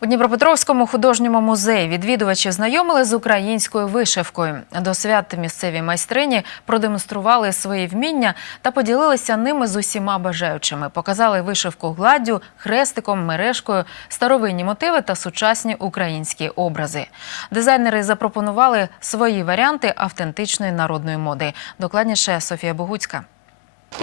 У Дніпропетровському художньому музеї відвідувачі знайомили з українською вишивкою. До свят місцеві майстрині продемонстрували свої вміння та поділилися ними з усіма бажаючими. Показали вишивку гладдю, хрестиком, мережкою, старовинні мотиви та сучасні українські образи. Дизайнери запропонували свої варіанти автентичної народної моди. Докладніше Софія Богуцька.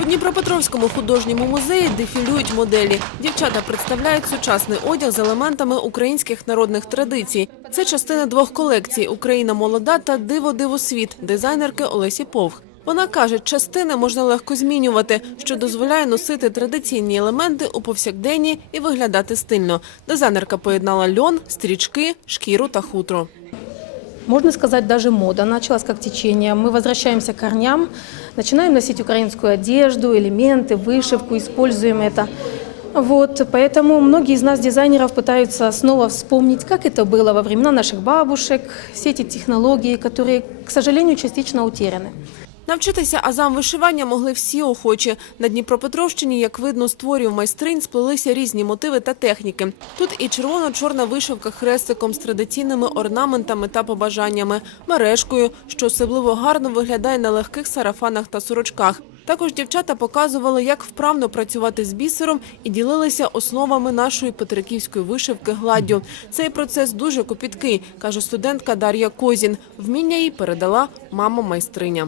У Дніпропетровському художньому музеї дефілюють моделі. Дівчата представляють сучасний одяг з елементами українських народних традицій. Це частина двох колекцій Україна молода та Диво диво світ дизайнерки Олесі Повх. Вона каже, частини можна легко змінювати, що дозволяє носити традиційні елементи у повсякденні і виглядати стильно. Дизайнерка поєднала льон, стрічки, шкіру та хутро Можно сказать, даже мода началась как течение. Мы возвращаемся к корням, начинаем носить украинскую одежду, элементы, вышивку, используем это. Вот, поэтому многие из нас, дизайнеров, пытаются снова вспомнить, как это было во времена наших бабушек, все эти технологии, которые, к сожалению, частично утеряны. Навчитися азам вишивання могли всі охочі. На Дніпропетровщині, як видно, з творів майстринь сплелися різні мотиви та техніки. Тут і червоно-чорна вишивка хрестиком з традиційними орнаментами та побажаннями, мережкою, що особливо гарно виглядає на легких сарафанах та сорочках. Також дівчата показували, як вправно працювати з бісером і ділилися основами нашої петриківської вишивки гладдю. Цей процес дуже копіткий, каже студентка Дар'я Козін. Вміння їй передала мама майстриня.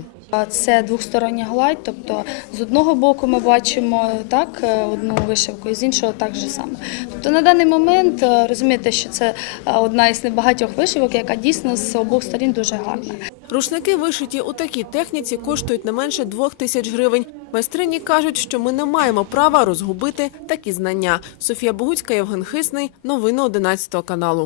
Це двостороння гладь, тобто з одного боку ми бачимо так е, одну вишивку, і з іншого так же само. Тобто на даний момент е, розумієте, що це е, одна із небагатьох вишивок, яка дійсно з обох сторін дуже гарна. Рушники, вишиті у такій техніці, коштують не менше двох тисяч гривень. Майстрині кажуть, що ми не маємо права розгубити такі знання. Софія Богуцька, Євген Хисний. Новини 11 каналу.